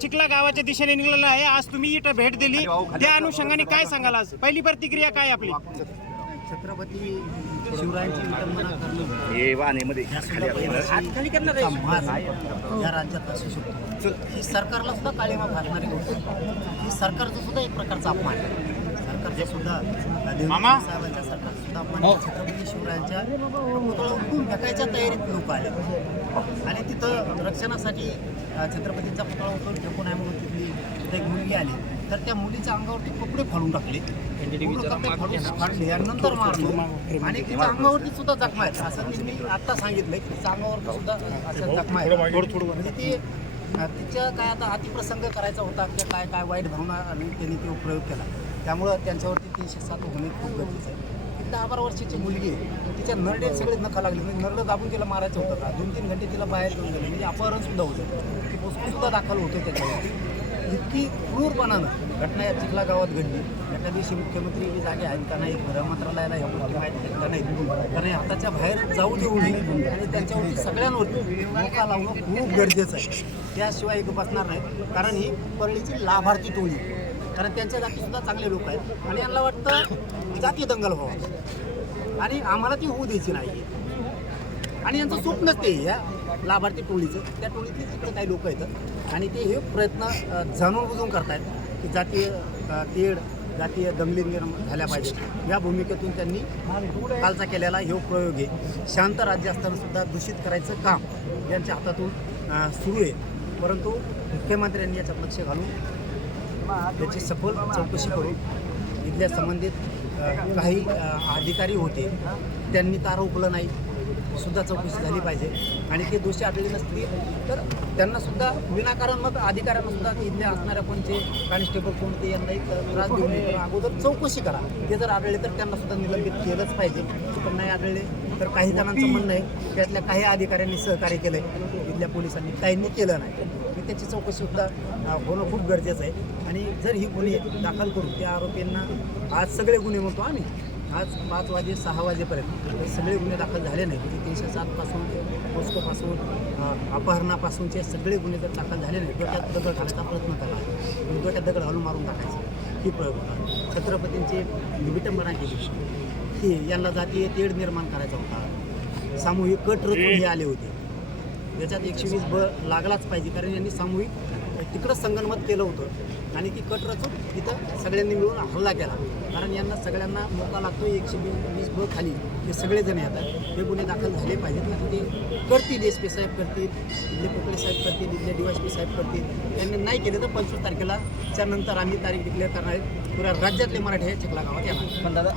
चिखला गावाच्या दिशेने निघालेला आहे. आज तुम्ही इथं भेट दिली, त्या अनुषंगाने काय सांगाल? आज पहिली प्रतिक्रिया काय आपली? छत्रपती शिवरायांची विटंबना करणं या राज्यात असू शकतो. ही सरकारला सुद्धा काळीमा फासणारी गोष्ट, ही सरकारचा सुद्धा एक प्रकारचा अपमान आहे. सरकारचा सुद्धा देवेंद्र साहेबांच्या सरकारचा सुद्धा अपमान. छत्रपती शिवरायांच्या पुतळा उठून फेकायच्या तयारीत लोक आले आणि तिथं रक्षणासाठी छत्रपतींचा पुतळा उठून फेकू नये म्हणून तिथली एक मुलगी आली, तर त्या मुलीच्या अंगावरती कपडे फाडून टाकले, फाडले आणि नंतर मारले आणि तिच्या अंगावरती सुद्धा जखमा आहेत. असं मी आत्ता सांगितलं की तिच्या अंगावरती सुद्धा असं जखमा आहेत. म्हणजे ती तिच्या काय आता अतिप्रसंग करायचा होता किंवा काय काय वाईट भावना आणि त्यांनी तो प्रयोग केला, त्यामुळं त्यांच्यावरती 307 होणे खूप गरजेचं आहे. 10-12 वर्षाची मुलगी आहे, तिच्या नरडे सगळे नखा लागले, म्हणजे नरडं दाबून तिला मारायचं होतं का? 2-3 घंटे तिला बाहेर घेऊन गेले, म्हणजे अपहरण सुद्धा होतं, ती पुस्तकसुद्धा दाखल होते त्याच्यावरती. इतकी क्रूरपणानं घटना या चिखला गावात घडली. एका दिवशी मुख्यमंत्री जागे आहेत का नाही, गृहमंत्रालयाला ह्या गोष्टी माहिती आहेत का नाही, कारण हाताच्या बाहेर जाऊ देऊ नये आणि त्यांच्यावरती सगळ्यांवरती मोका लावणं खूप गरजेचं आहे. त्याशिवाय एक बसणार नाही, कारण ही परळीची लाभार्थी टोळी, कारण त्यांच्या जाती सुद्धा चांगले लोक आहेत आणि यांना वाटतं जातीय दंगल व्हावा आणि आम्हाला ती होऊ द्यायची नाही. आणि यांचं स्वप्नच ते या लाभार्थी टोळीचं, त्या टोळीतले तिथं काही लोक येतात आणि ते हे प्रयत्न जाणून बुजून करतायत की जातीय तेढ, जातीय दंगली झाल्या पाहिजेत. या भूमिकेतून त्यांनी कालचा केलेला हे प्रयोग आहे. शांत राज्य असताना सुद्धा दूषित करायचं काम यांच्या हातातून सुरू आहे. परंतु मुख्यमंत्र्यांनी याच्यात लक्ष घालून त्याची सखोल चौकशी करून इथल्या संबंधित काही अधिकारी होते त्यांनी का रोखलं नाही सुद्धा चौकशी झाली पाहिजे आणि ते दोषी आढळले नसतील तर त्यांनासुद्धा विनाकारण मग अधिकाऱ्यांनासुद्धा इथल्या असणाऱ्या कोणते कॉन्स्टेबल कोणते यांनाही त्रास देऊ नये, अगोदर चौकशी करा. ते जर आढळले तर त्यांनासुद्धा निलंबित केलंच पाहिजे. पण नाही आढळले तर काही जणांचं म्हणणं आहे त्यातल्या काही अधिकाऱ्यांनी सहकार्य केलं आहे, इथल्या पोलिसांनी काहींनी केलं नाही. त्याची चौकशीसुद्धा होणं खूप गरजेचं आहे. आणि जर ही गुन्हे दाखल करून त्या आरोपींना आज सगळे गुन्हे म्हणतो आम्ही, आज 5 वाजे 6 वाजेपर्यंत हे सगळे गुन्हे दाखल झाले नाही, म्हणजे 307 पासून पोस्कोपासून अपहरणापासूनचे सगळे गुन्हे जर दाखल झाले नाही, डोक्यात दगड घालायचा प्रयत्न केला, डोक्यात दगड घालून मारून टाकायचं ही प्रयोग होता. छत्रपतींची विटंबना केली की यांना जातीय तेढ निर्माण करायचा होता, सामूहिक कट रचून हे आले होते. याच्यात 120 लागलाच पाहिजे, कारण यांनी सामूहिक तिकडं संगनमत केलं होतं आणि ती कट रचून तिथं सगळ्यांनी मिळून हल्ला केला. कारण यांना सगळ्यांना मोका लागतो 120 खाली हे सगळेजण येतात. हे गुन्हे दाखल झाले पाहिजेत आणि ते करतील, SP साहेब करतील, इथले पोकळे साहेब करतील, इथले DYSP साहेब करतील. त्यांनी नाही केले तर 25 तारखेला त्यानंतर आम्ही तारीख डिक्लेअर करणार आहे. पुऱ्या राज्यातले मराठी हे चिखला गावात येणार. पण दादा